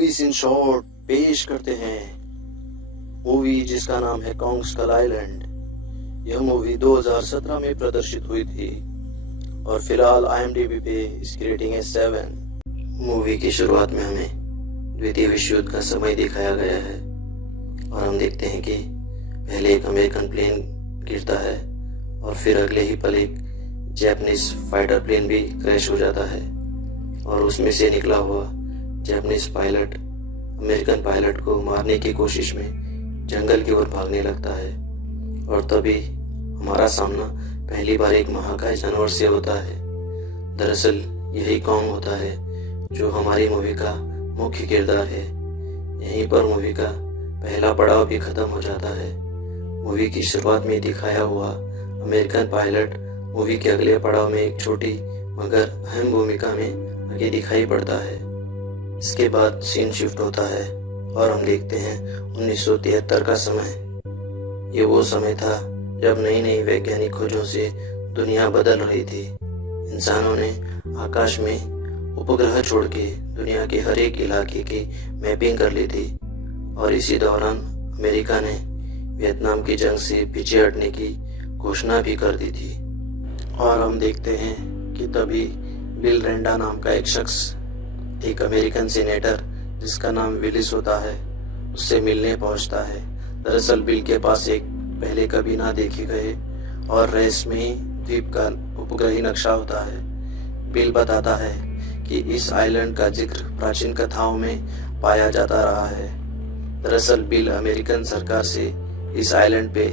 Movies in short पेश करते हैं मूवी जिसका नाम है कॉन्ग स्कल आइलैंड। यह मूवी 2017 में प्रदर्शित हुई थी और फिलहाल IMDb पे इसकी रेटिंग है 7। मूवी की शुरुआत में हमें द्वितीय विश्व युद्ध का समय दिखाया गया है और हम देखते हैं कि पहले एक अमेरिकन प्लेन गिरता है और फिर अगले ही पल एक जापानीज फाइटर प्लेन भी क्रैश हो जाता है और उसमें से निकला हुआ जापानीज पायलट अमेरिकन पायलट को मारने की कोशिश में जंगल की ओर भागने लगता है और तभी हमारा सामना पहली बार एक महाकाय जानवर से होता है। दरअसल यही कॉन्ग होता है जो हमारी मूवी का मुख्य किरदार है। यहीं पर मूवी का पहला पड़ाव भी खत्म हो जाता है। मूवी की शुरुआत में दिखाया हुआ अमेरिकन पायलट मूवी के अगले पड़ाव में एक छोटी मगर अहम भूमिका में आगे दिखाई पड़ता है। इसके बाद सीन शिफ्ट होता है और हम देखते हैं 1973 का समय। ये वो समय था जब नई नई वैज्ञानिक खोजों से दुनिया बदल रही थी। इंसानों ने आकाश में उपग्रह छोड़ के दुनिया के हर एक इलाके की मैपिंग कर ली थी और इसी दौरान अमेरिका ने वियतनाम की जंग से पीछे हटने की घोषणा भी कर दी थी। और हम देखते हैं कि तभी बिल रेंडा नाम का एक शख्स, एक अमेरिकन सीनेटर जिसका नाम विलिस होता है, उससे मिलने पहुंचता है। दरअसल बिल के पास एक पहले कभी ना देखे गए और रहस्यमयी द्वीप का उपग्रही नक्शा होता है। बिल बताता है कि इस आइलैंड का जिक्र प्राचीन कथाओं में पाया जाता रहा है। दरअसल बिल अमेरिकन सरकार से इस आइलैंड पे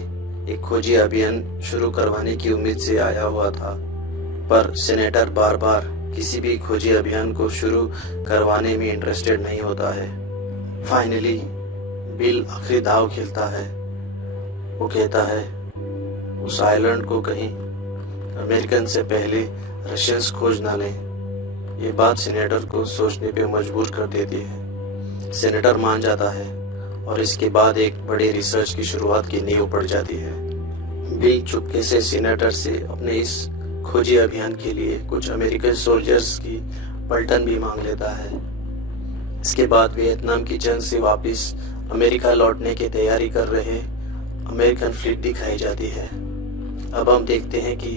एक खोजी अभियान शुरू करवाने की उम्मीद से आया हुआ था, पर सेनेटर बार बार किसी भी खोजी अभियान को शुरू करवाने में इंटरेस्टेड नहीं होता है। फाइनली बिल आखिरी दाव खेलता है। वो कहता है उस आइलैंड को कहीं अमेरिकन से पहले रशियंस खोज ना लें। ये बात सेनेटर को सोचने पे मजबूर कर देती है। सेनेटर मान जाता है और इसके बाद एक बड़ी रिसर्च की शुरुआत की नींव पड़ जाती है। बिल चुपके से सेनेटर से अपने इस खोजी अभियान के लिए कुछ अमेरिकन सोल्जर्स की पलटन भी मांग लेता है। इसके बाद वियतनाम की जंग से वापस अमेरिका लौटने की तैयारी कर रहे अमेरिकन फ्लीट दिखाई जाती है। अब हम देखते हैं कि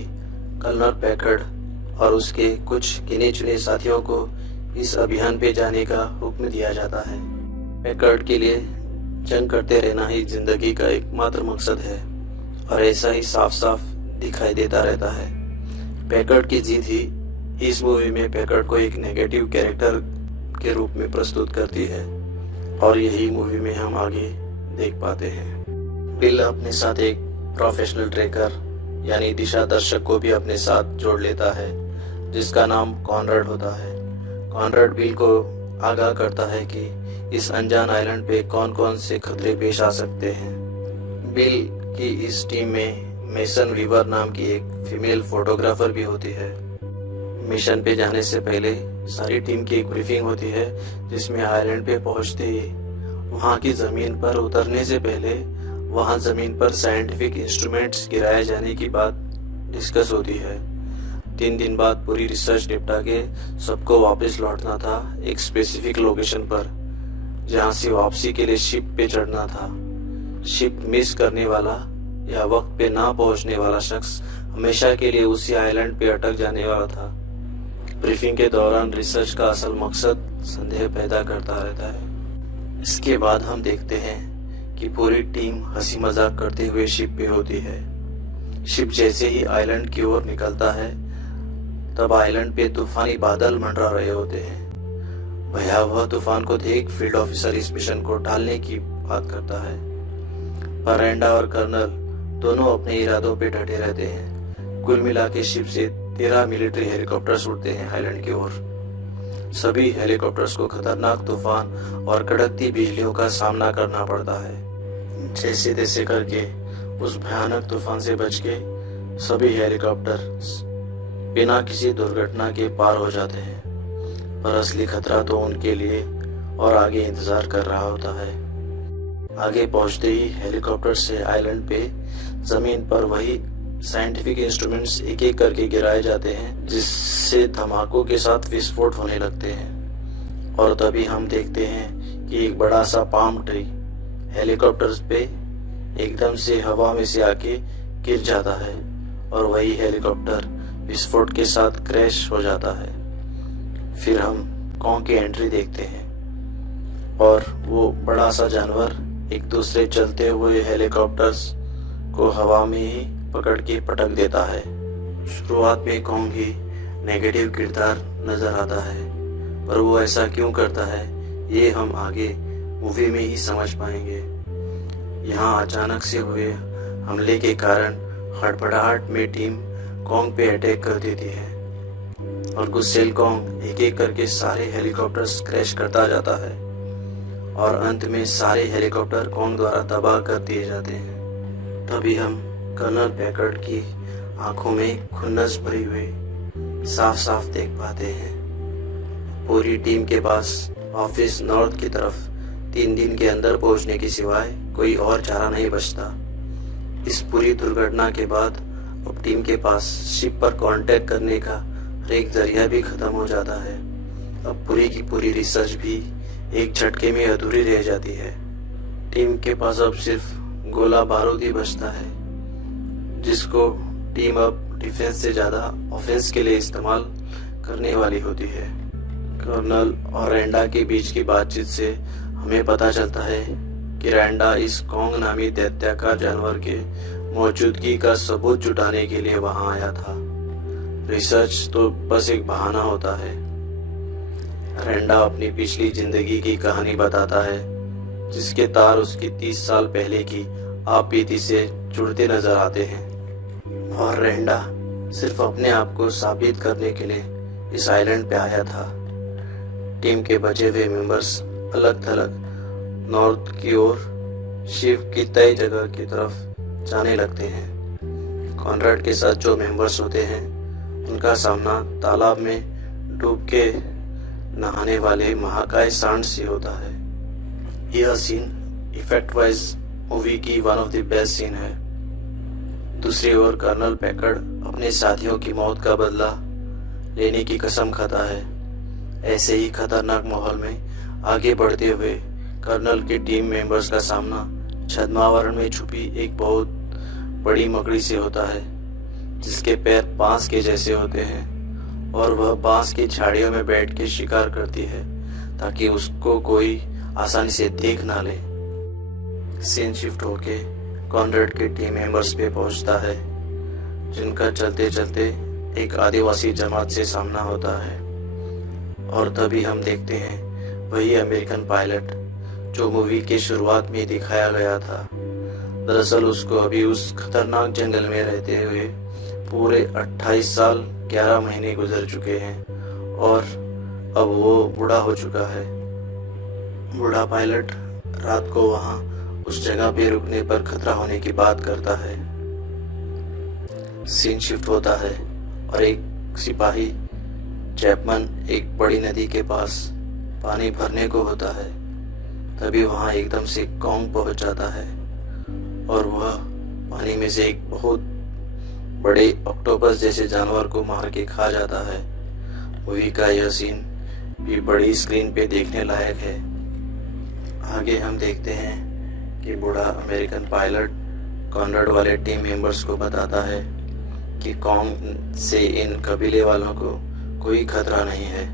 कर्नल पैकर्ड और उसके कुछ गिने चुने साथियों को इस अभियान पे जाने का हुक्म दिया जाता है। पैकर्ड के लिए जंग करते रहना ही जिंदगी का एकमात्र मकसद है और ऐसा ही साफ साफ दिखाई देता रहता है। पैकर्ड की जीत ही इस मूवी में पैकर्ड को एक नेगेटिव कैरेक्टर के रूप में प्रस्तुत करती है और यही मूवी में हम आगे देख पाते हैं। बिल अपने साथ एक प्रोफेशनल ट्रैकर यानी दिशा दर्शक को भी अपने साथ जोड़ लेता है जिसका नाम कॉनराड होता है। कॉनराड बिल को आगाह करता है कि इस अनजान आइलैंड पे कौन कौन से खतरे पेश आ सकते हैं। बिल की इस टीम में मेसन वीवर नाम की एक फीमेल फोटोग्राफर भी होती है। मिशन पे जाने से पहले सारी टीम की एक ब्रीफिंग होती है जिसमें आइलैंड पे पहुंचते ही वहां की जमीन पर उतरने से पहले वहां जमीन पर साइंटिफिक इंस्ट्रूमेंट्स गिराए जाने की बात डिस्कस होती है। 3 दिन बाद पूरी रिसर्च निपटा के सबको वापस लौटना था एक स्पेसिफिक लोकेशन पर जहां से वापसी के लिए शिप पे चढ़ना था। शिप मिस करने वाला या वक्त पे ना पहुंचने वाला शख्स हमेशा के लिए उसी आइलैंड पे अटक जाने वाला था। ब्रीफिंग के दौरान रिसर्च का असल मकसद संदेह पैदा करता रहता है। इसके बाद हम देखते हैं कि पूरी टीम हंसी मजाक करते हुए शिप पे होती है। शिप जैसे ही आइलैंड की ओर निकलता है तब आइलैंड पे तूफानी बादल मंडरा रहे होते हैं। भयावह तूफान को देख फील्ड ऑफिसर इस मिशन को टालने की बात करता है, पर रेंडा और कर्नल दोनों अपने इरादों पे डटे रहते हैं। कुल मिला के शिप से 13 मिलिट्री हेलीकॉप्टर्स उड़ते हैं आइलैंड की ओर। सभी हेलीकॉप्टर्स को खतरनाक तूफान और कड़कती बिजलियों का सामना करना पड़ता है। जैसे तैसे करके उस भयानक तूफान से बच के सभी हेलीकॉप्टर बिना किसी दुर्घटना के पार हो जाते हैं, पर असली खतरा तो उनके लिए और आगे इंतजार कर रहा होता है। आगे पहुंचते ही हेलीकॉप्टर से आइलैंड पे जमीन पर वही साइंटिफिक इंस्ट्रूमेंट्स एक एक करके गिराए जाते हैं जिससे धमाकों के साथ विस्फोट होने लगते हैं। और तभी हम देखते हैं कि एक बड़ा सा पाम ट्री हेलीकॉप्टर पे एकदम से हवा में से आके गिर जाता है और वही हेलीकॉप्टर विस्फोट के साथ क्रैश हो जाता है। फिर हम कॉन्ग की एंट्री देखते हैं और वो बड़ा सा जानवर एक दूसरे चलते हुए हेलीकॉप्टर्स को हवा में ही पकड़ के पटक देता है। शुरुआत में कॉन्ग ही नेगेटिव किरदार नजर आता है, पर वो ऐसा क्यों करता है ये हम आगे मूवी में ही समझ पाएंगे। यहाँ अचानक से हुए हमले के कारण हड़बड़ाहट में टीम कॉन्ग पे अटैक कर देती है और गुस्सेल कॉन्ग एक एक करके सारे हेलीकॉप्टर्स क्रैश करता जाता है और अंत में सारे हेलीकॉप्टर कॉन्ग द्वारा तबाह कर दिए जाते हैं। तभी हम कर्नल पैकर्ड की आंखों में खुन्नस भरी हुई साफ साफ देख पाते हैं। पूरी टीम के पास ऑफिस नॉर्थ की तरफ 3 दिन के अंदर पहुंचने के सिवाय कोई और चारा नहीं बचता। इस पूरी दुर्घटना के बाद अब टीम के पास शिप पर कांटेक्ट करने का हर एक जरिया भी खत्म हो जाता है। अब पूरी की पूरी रिसर्च भी एक झटके में अधूरी रह जाती है। टीम के पास अब सिर्फ गोला बारूद ही बचता है, जिसको टीम अब डिफेंस से ज्यादा ऑफेंस के लिए इस्तेमाल करने वाली होती है। कर्नल और रैंडा के बीच की बातचीत से हमें पता चलता है कि रैंडा इस कॉन्ग नामी दैत्याकार जानवर के मौजूदगी का सबूत जुटाने के लिए वहां आया था। रिसर्च तो बस एक बहाना होता है। रैंडा अपनी पिछली जिंदगी की कहानी बताता है, जिसके तार उसकी 30 साल पहले की आप बीती से जुड़ते नजर आते हैं और रैंडा सिर्फ अपने आप को साबित करने के लिए इस आइलैंड पे आया था। टीम के बचे हुए मेंबर्स अलग थलग नॉर्थ की ओर शिव की तय जगह की तरफ जाने लगते हैं। कॉनराड के साथ जो मेंबर्स होते हैं उनका सामना तालाब में डूब के नहाने वाले महाकाय सांड से होता है। यह सीन इफेक्ट वाइज मूवी की one of the best scene है। दूसरी ओर कर्नल पैकर्ड अपने साथियों की मौत का बदला लेने की कसम खाता है। ऐसे ही खतरनाक माहौल में आगे बढ़ते हुए कर्नल के टीम मेंबर्स का सामना छद्मावरण में छुपी एक बहुत बड़ी मकड़ी से होता है, जिसके पैर बांस के जैसे होते हैं और वह बांस की झाड़ियों में बैठ के शिकार करती है ताकि उसको कोई आसानी से देख ना ले। सीन शिफ्ट होके कॉनराड के टीम मेंबर्स पे पहुंचता है, जिनका चलते चलते एक आदिवासी जमात से सामना होता है और तभी हम देखते हैं वही अमेरिकन पायलट जो मूवी के शुरुआत में दिखाया गया था। दरअसल उसको अभी उस खतरनाक जंगल में रहते हुए पूरे 28 साल 11 महीने गुजर चुके हैं और अब वो बूढ़ा हो चुका है। बूढ़ा पायलट रात को वहां उस जगह पे रुकने पर खतरा होने की बात करता है। सीन शिफ्ट होता है और एक सिपाही चैपमन एक बड़ी नदी के पास पानी भरने को होता है। तभी वहां एकदम से कॉन्ग पहुंच जाता है और वह पानी में से एक बहुत बड़े ऑक्टोपस जैसे जानवर को मार के खा जाता है। मूवी का यह सीन भी बड़ी स्क्रीन पे देखने लायक है। आगे हम देखते हैं कि बूढ़ा अमेरिकन पायलट कॉनराड वाले टीम मेंबर्स को बताता है कि कॉन्ग से इन कबीले वालों को कोई खतरा नहीं है।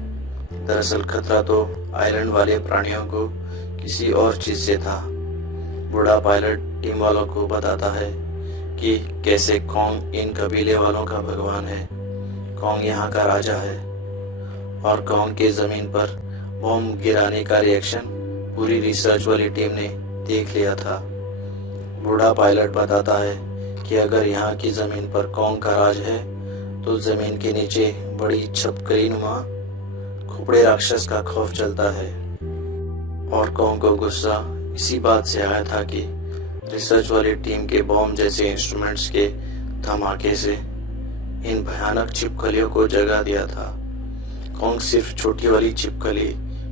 दरअसल खतरा तो आइलैंड वाले प्राणियों को किसी और चीज से था। बूढ़ा पायलट टीम वालों को बताता है कि कैसे कॉन्ग इन कबीले वालों का भगवान है। कॉन्ग यहाँ का राजा है और कॉन्ग के जमीन पर बॉम्ब गिराने का रिएक्शन पूरी रिसर्च वाली टीम ने देख लिया था। बूढ़ा पायलट बताता है कि अगर यहाँ की जमीन पर कॉन्ग का राज है तो जमीन के नीचे बड़ी छपकली नुमा खोपड़े राक्षस का खौफ चलता है और कॉन्ग को गुस्सा इसी बात से आया था कि रिसर्च वाली टीम के बॉम्ब जैसे इंस्ट्रूमेंट्स के धमाके से इन भयानक छिपकलियों को जगा दिया था। कॉन्ग सिर्फ छोटी वाली छिपकली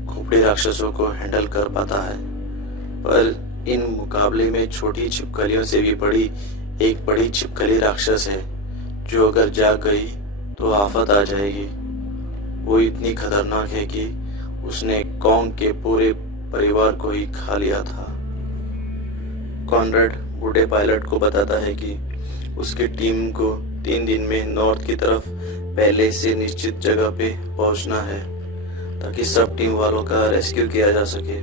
खोपड़ी राक्षसों को हैंडल कर पाता है, पर इन मुकाबले में छोटी छिपकलियों से भी एक बड़ी छिपकली राक्षस है जो अगर जाग गई तो आफत आ जाएगी। वो इतनी खतरनाक है कि उसने कॉन्ग के पूरे परिवार को ही खा लिया था। कॉनरेड बूढ़े पायलट को बताता है कि उसकी टीम को 3 दिन में नॉर्थ की तरफ पहले से निश्चित जगह पे पहुंचना है ताकि सब टीम वालों का रेस्क्यू किया जा सके।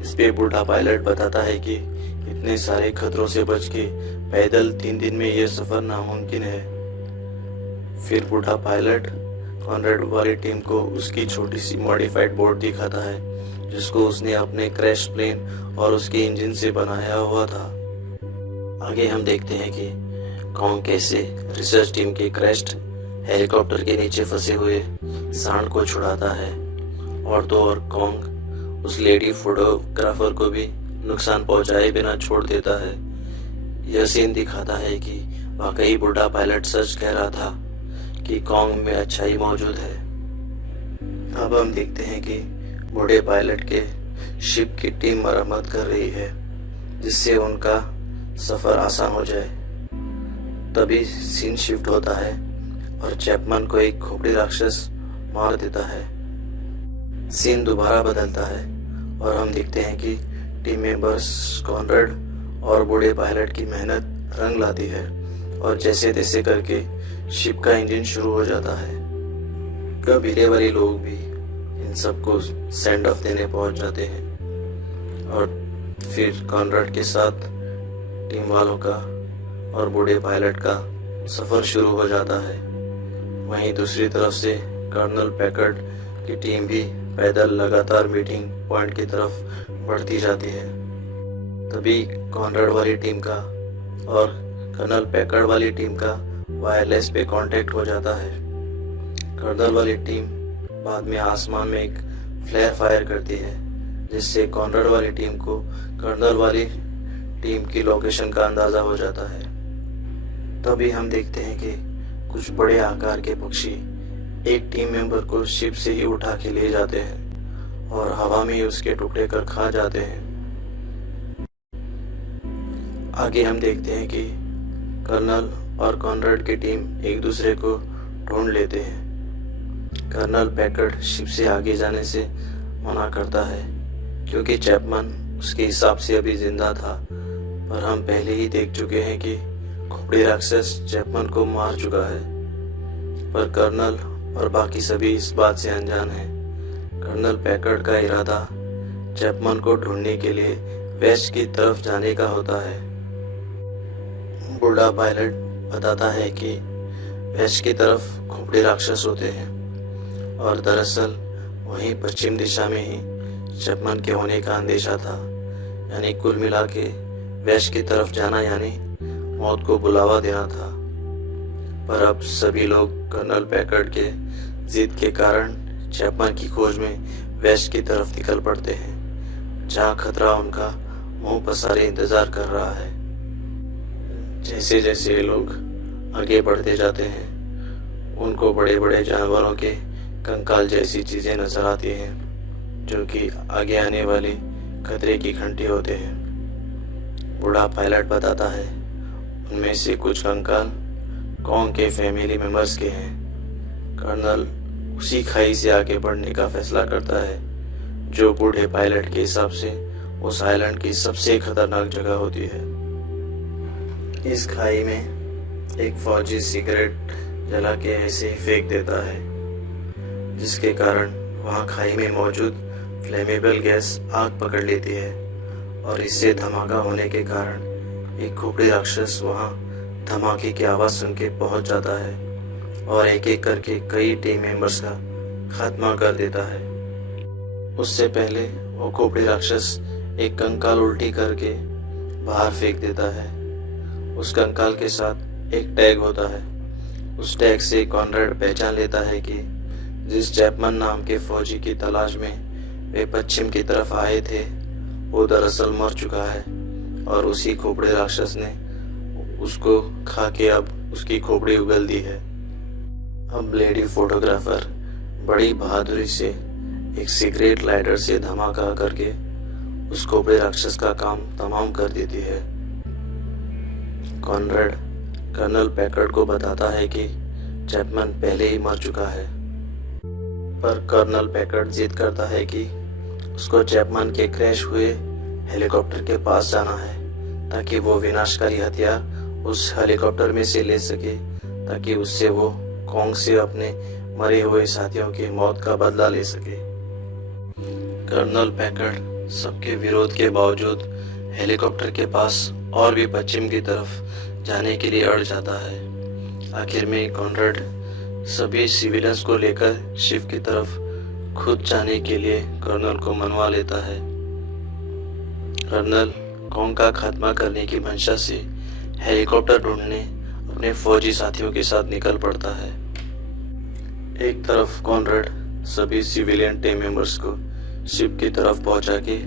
इस पे बूढ़ा पायलट बताता है कि इतने सारे खतरों से बच के पैदल 3 दिन में यह सफर नामुमकिन है। फिर बूढ़ा पायलट कॉनरेड वाली टीम को उसकी छोटी सी मॉडिफाइड बोट दिखाता है जिसको उसने अपने क्रैश प्लेन और उसके इंजन से बनाया हुआ था। आगे हम देखते हैं कि कॉन्ग कैसे रिसर्च टीम के क्रैश्ड हेलीकॉप्टर के नीचे फंसे हुए सांड को छुड़ाता है, और तो और कॉन्ग उस लेडी फोटोग्राफर को भी नुकसान पहुंचाए बिना छोड़ देता है। यह सीन दिखाता है कि वाकई बूढ़ा पायलट सच कह रहा था कि कॉन्ग में अच्छाई मौजूद है। अब हम देखते हैं कि बूढ़े पायलट के शिप की टीम मरम्मत कर रही है जिससे उनका सफर आसान हो जाए। तभी सीन शिफ्ट होता है और चैपमैन को एक खोपड़ी राक्षस मार देता है। सीन दोबारा बदलता है और हम देखते हैं कि टीम मेंबर्स कॉनरेड और बूढ़े पायलट की मेहनत रंग लाती है और जैसे तैसे करके शिप का इंजन शुरू हो जाता है। कबीले वाले लोग भी इन सबको सेंड ऑफ देने पहुंच जाते हैं और फिर कॉनरेड के साथ टीम वालों का और बूढ़े पायलट का सफर शुरू हो जाता है। वहीं दूसरी तरफ से कर्नल पैकर्ड की टीम भी पैदल लगातार मीटिंग पॉइंट की तरफ बढ़ती जाती है। तभी कॉनरेड वाली टीम का और कर्नल पैकर्ड वाली टीम का वायरलेस पे कांटेक्ट हो जाता है। कर्नल वाली टीम बाद में आसमान में एक फ्लेयर फायर करती है जिससे कॉनरेड वाली टीम को कर्नल वाली टीम की लोकेशन का अंदाजा हो जाता है। तभी हम देखते हैं कि कुछ बड़े आकार के पक्षी एक टीम मेंबर को शिप से ही उठा के ले जाते हैं और हवा में उसके टुकड़े कर खा जाते हैं। आगे हम देखते हैं कि कर्नल और कॉनरेड की टीम एक दूसरे को ढूंढ लेते हैं। कर्नल पैकर्ड शिप से आगे जाने से मना करता है क्योंकि चैपमैन उसके हिसाब से अभी जिंदा था, पर हम पहले ही देख चुके हैं कि खोपड़ी राक्षस चैपमैन को मार चुका है। पर कर्नल और बाकी सभी इस बात से अनजान हैं। कर्नल पैकर्ड का इरादा चैपमैन को ढूंढने के लिए वेस्ट की तरफ जाने का होता है। बूढ़ा पायलट बताता है कि वेस्ट की तरफ खोपड़ी राक्षस होते हैं और दरअसल वहीं पश्चिम दिशा में ही चैपमैन के होने का अंदेशा था। यानी कुल मिला के वेस्ट की तरफ जाना यानी मौत को बुलावा देना था। पर अब सभी लोग कर्नल पैकर्ड के जिद के कारण चैपमैन की खोज में वेस्ट की तरफ निकल पड़ते हैं जहां खतरा उनका मुंह पसारे इंतजार कर रहा है। जैसे जैसे ये लोग आगे बढ़ते जाते हैं उनको बड़े बड़े जानवरों के कंकाल जैसी चीजें नजर आती हैं जो कि आगे आने वाली खतरे की घंटी होते हैं। बूढ़ा पायलट बताता है उनमें से कुछ कंकाल कॉन्ग के फैमिली मेंबर्स के हैं। कर्नल उसी खाई से आगे बढ़ने का फैसला करता है जो बूढ़े पायलट के हिसाब से उस आइलैंड की सबसे खतरनाक जगह होती है। इस खाई में एक फौजी सिगरेट जला के ऐसे ही फेंक देता है जिसके कारण वहां खाई में मौजूद फ्लेमेबल गैस आग पकड़ लेती है और इससे धमाका होने के कारण एक खोपड़ी राक्षस वहां धमाके की आवाज सुन के पहुंच जाता है और एक एक करके कई टीम मेंबर्स का खात्मा कर देता है। उससे पहले वो खोपड़ी राक्षस एक कंकाल उल्टी करके बाहर फेंक देता है। उस कंकाल के साथ एक टैग होता है। उस टैग से कॉनरेड पहचान लेता है कि जिस चैपमैन नाम के फौजी की तलाश में वे पश्चिम की तरफ आए थे वो दरअसल मर चुका है और उसी खोपड़ी राक्षस ने उसको खा के अब उसकी खोपड़ी उगल दी है। अब लेडी फोटोग्राफर बड़ी बहादुरी से एक सिगरेट लाइटर से धमाका करके उस खोपड़ी राक्षस का काम तमाम कर देती है। कॉनरेड कर्नल पैकर्ड को बताता है कि चैपमैन पहले ही मर चुका है, पर कर्नल पैकर्ड जिद करता है कि उसको चैपमैन के क्रैश हुए हेलीकॉप्टर के पास जाना है ताकि वो विनाशकारी हथियार उस हेलीकॉप्टर में से ले सके, ताकि उससे वो कॉन्ग से अपने मरे हुए साथियों की मौत का बदला ले सके। कर्नल पैकर्ड सबके विरोध के बावजूद हेलीकॉप्टर के पास और भी पश्चिम की तरफ जाने के लिए अड़ जाता है। आखिर में कॉनरेड सभी सिविलियंस को लेकर शिप की तरफ खुद जाने के लिए कर्नल को मनवा लेता है। कर्नल कॉन्ग का खात्मा करने की मंशा से हेलीकॉप्टर ढूंढने अपने फौजी साथियों के साथ निकल पड़ता है। एक तरफ कॉनरेड सभी सिविलियन टीम मेंबर्स को शिप की तरफ पहुंचा के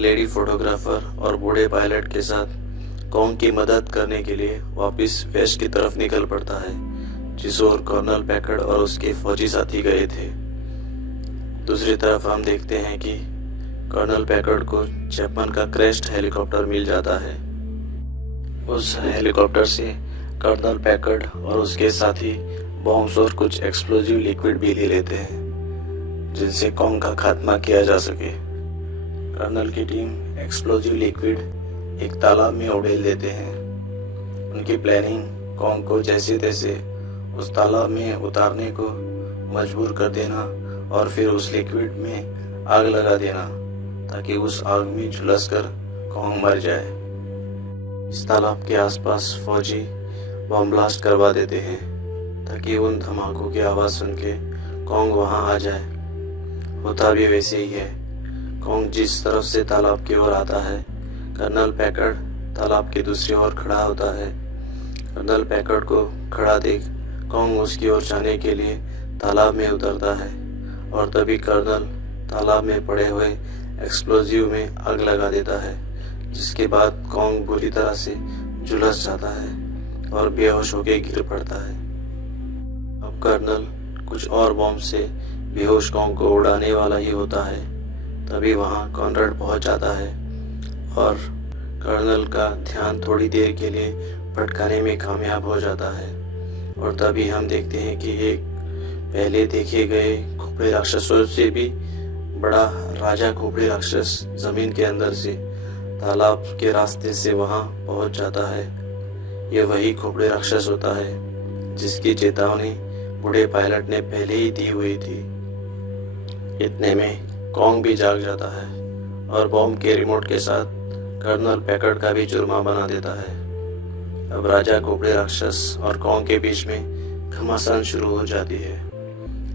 लेडी फोटोग्राफर और बूढ़े पायलट के साथ कॉन्ग की मदद करने के लिए वापस वेस्ट की तरफ निकल पड़ता है, जिस ओर कर्नल पैकर्ड और उसके फौजी साथी गए थे। दूसरी तरफ हम देखते हैं कि कर्नल पैकर्ड को चैपमैन का क्रैश्ड हेलीकॉप्टर मिल जाता है। उस हेलीकॉप्टर से कर्नल पैकर्ड और उसके साथी बॉम्ब्स और कुछ एक्सप्लोजिव लिक्विड भी ले लेते हैं, जिनसे कॉन्ग का खात्मा किया जा सके। कर्नल की टीम एक्सप्लोजिव लिक्विड एक तालाब में उड़ेल देते हैं। उनकी प्लानिंग कॉन्ग को जैसे तैसे उस तालाब में उतारने को मजबूर कर देना और फिर उस लिक्विड में आग लगा देना, ताकि उस आग में झुलस कर कॉन्ग मर जाए। इस तालाब के आसपास फौजी बम ब्लास्ट करवा देते हैं, ताकि उन धमाकों की आवाज़ सुन के कॉन्ग वहाँ आ जाए। होता भी वैसे ही है। कॉन्ग जिस तरफ से तालाब की ओर आता है, कर्नल पैकर्ड तालाब की दूसरी ओर खड़ा होता है। कर्नल पैकर्ड को खड़ा देख कॉन्ग उसकी ओर जाने के लिए तालाब में उतरता है, और तभी कर्नल तालाब में पड़े हुए एक्सप्लोजिव में आग लगा देता है, जिसके बाद कॉन्ग बुरी तरह से झुलस जाता है और बेहोश होकर गिर पड़ता है। अब कर्नल कुछ और बॉम्ब से बेहोश कॉन्ग को उड़ाने वाला ही होता है। तभी वहाँ कॉनरेड पहुँच जाता है और कर्नल का ध्यान थोड़ी देर के लिए भटकाने में कामयाब हो जाता है। और तभी हम देखते हैं कि एक पहले देखे गए खोपड़ी राक्षसों से भी बड़ा राजा खोपड़ी राक्षस जमीन के अंदर से तालाब के रास्ते से वहां पहुंच जाता है। यह वही खोपड़ी राक्षस होता है जिसकी चेतावनी बूढ़े पायलट ने पहले ही दी हुई थी। इतने में कॉन्ग भी जाग जाता है और बॉम्ब के रिमोट के साथ कर्नल पैकर्ड का भी जुर्मा बना देता है। अब राजा खोपड़ी राक्षस और कॉन्ग के बीच में घमासान शुरू हो जाती है।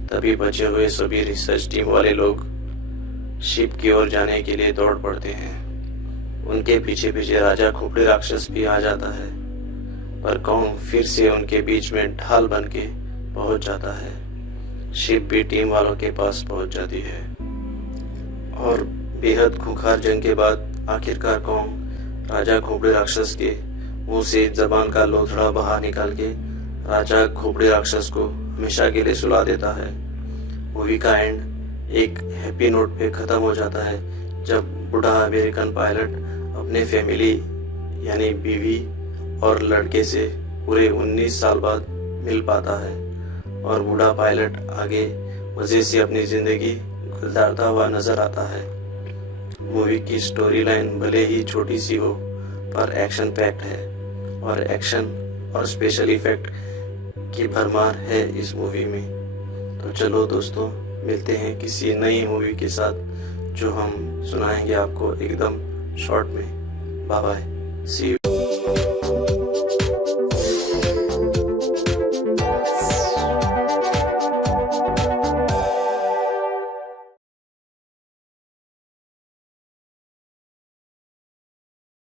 तभी बचे हुए सभी रिसर्च टीम वाले लोग शिप की ओर जाने के लिए दौड़ पड़ते हैं। उनके पीछे पीछे राजा खोपड़ी राक्षस भी आ जाता है, पर कॉन्ग फिर से उनके बीच में ढाल बन के पहुंच जाता है। शिप भी टीम वालों के पास पहुंच जाती है और बेहद खूंखार जंग के बाद आखिरकार कॉन्ग राजा खोपड़ी राक्षस के मुंह से जबान का लोथड़ा बाहर निकाल के राजा खोपड़ी राक्षस को हमेशा के लिए सुला देता है। मूवी का एंड एक हैप्पी नोट पे खत्म हो जाता है, जब बूढ़ा अमेरिकन पायलट अपने फैमिली यानी बीवी और लड़के से पूरे 19 साल बाद मिल पाता है और बूढ़ा पायलट आगे मजे से अपनी जिंदगी गुजारता हुआ नजर आता है। मूवी की स्टोरी लाइन भले ही छोटी सी हो, पर एक्शन पैक्ड है और एक्शन और स्पेशल इफेक्ट की भरमार है इस मूवी में। तो चलो दोस्तों, मिलते हैं किसी नई मूवी के साथ, जो हम सुनाएंगे आपको एकदम शॉर्ट में। Bye bye, see you.